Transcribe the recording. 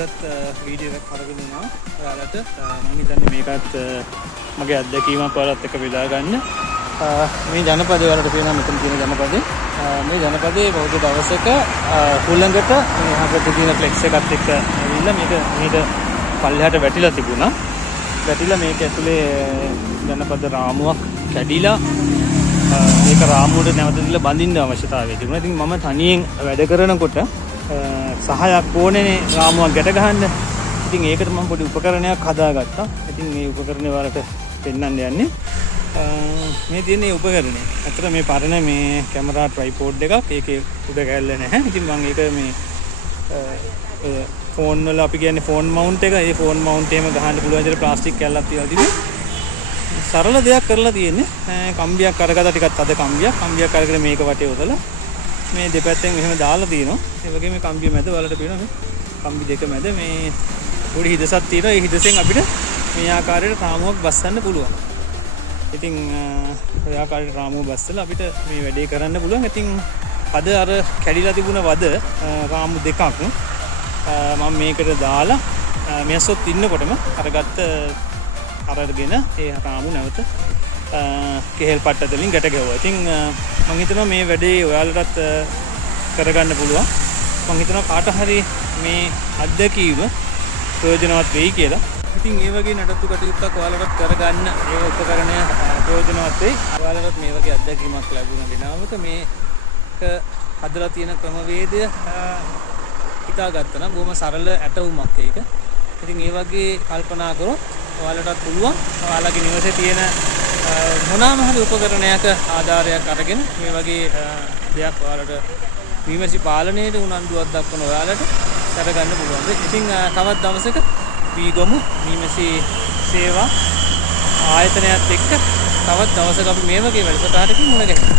අදත් වීඩියෝ එකක් අරගෙන එනවා ඔයාලට. මම හිතන්නේ මේකත් මගේ අත්දැකීමක් ඔයාලත් එක්ක බෙදා ගන්න. මේ ජනපදේ ඔයාලට පේනවා මෙතන තියෙන ජනපදේ. මේ ජනපදේ බෞද්ධ දවසක හුළඟට මේ අපිට තියෙන ෆ්ලෙක්ස් එකත් එක්ක ඇවිල්ලා මේක පල්ලෙහාට වැටිලා තිබුණා. වැටිලා මේක ඇතුලේ ජනපද රාමුවක් කැඩිලා මේක රාමුවට නැවත දීලා බඳින්න අවශ්‍යතාවය තිබුණා. ඉතින් මම තනියෙන් වැඩ කරනකොට සහයක් ඕනේ රාමුවක් ගැට ගහන්න. ඉතින් ඒකට මම පොඩි උපකරණයක් හදාගත්තා. ඉතින් මේ උපකරණය වලට පෙන්වන්න යන්නේ. මේ තියෙන මේ උපකරණය. අතට මේ පරණ මේ කැමරා ට්‍රයිපෝඩ් එකක්. ඒකේ උඩ කැල්ල නැහැ. ඉතින් මම ඒක මේ ෆෝන් වල අපි කියන්නේ ෆෝන් මවුන්ට් එක. ඒ ෆෝන් මවුන්ට් එකේම ගහන්න පුළුවන් විදිහට ප්ලාස්ටික් කැල්ලක් තියලා තිබුණේ. සරල දෙයක් කරලා තියෙන්නේ. කම්බියක් අරගත්තා ටිකක් අද කම්බියක් අරගෙන මේක වටේ යොදලා මේ දෙපැත්තෙන් මෙහෙම දාලා තියෙනවා. ඒ වගේ මේ කම්බිය මැද වලට පේනවා මේ කම්බි දෙක මැද මේ පොඩි හිදසක් තියෙනවා. ඒ හිදසෙන් අපිට මේ ආකාරයට රාමුවක් බස්සන්න පුළුවන්. ඉතින් ඔය ආකාරයට රාමුව බස්සලා අපිට මේ වැඩේ කරන්න පුළුවන්. ඉතින් අද අර කැඩිලා තිබුණ වද රාමු දෙකක් මම මේකට දාලා මෙස්සොත් ඉන්නකොටම අරගත්ත අරගෙන ඒ රාමු නැවත කෙහෙල් පට්ට වලින් ගැට ගැහුවා. ඉතින් මම හිතනවා මේ වැඩේ ඔයාලටත් කරගන්න පුළුවන්. මම හිතනවා කාට හරි මේ අත්දැකීම ප්‍රයෝජනවත් වෙයි කියලා. ඉතින් මේ වගේ නඩත්තු කටයුත්තක් ඔයාලටත් කරගන්න ඒ උපකරණය ප්‍රයෝජනවත් වෙයි. ඔයාලටත් මේ වගේ අත්දැකීමක් ලැබුණ දිනවක මේක හදලා තියෙන ක්‍රමවේදය හිතාගත්තා නම් බොහොම සරල ඇටවුමක් ඒක. ඉතින් මේ වගේ කල්පනා කරොත් ඔයාලටත් පුළුවන් ඔයාලගේ නිවසේ තියෙන මොනවාම හරි උපකරණයක ආධාරයක් අරගෙන මේ වගේ දෙයක් ඔයාලට නිවසේ පාලනයේ උනන්දුවක් දක්වන ඔයාලට කරගන්න පුළුවන්. ඉතින් තවත් දවසක වීගමු නිවසේ සේවා ආයතනයත් එක්ක තවත් දවසක අපි මේ වගේ වැඩසටහනකින් මුණ ගැහෙමු.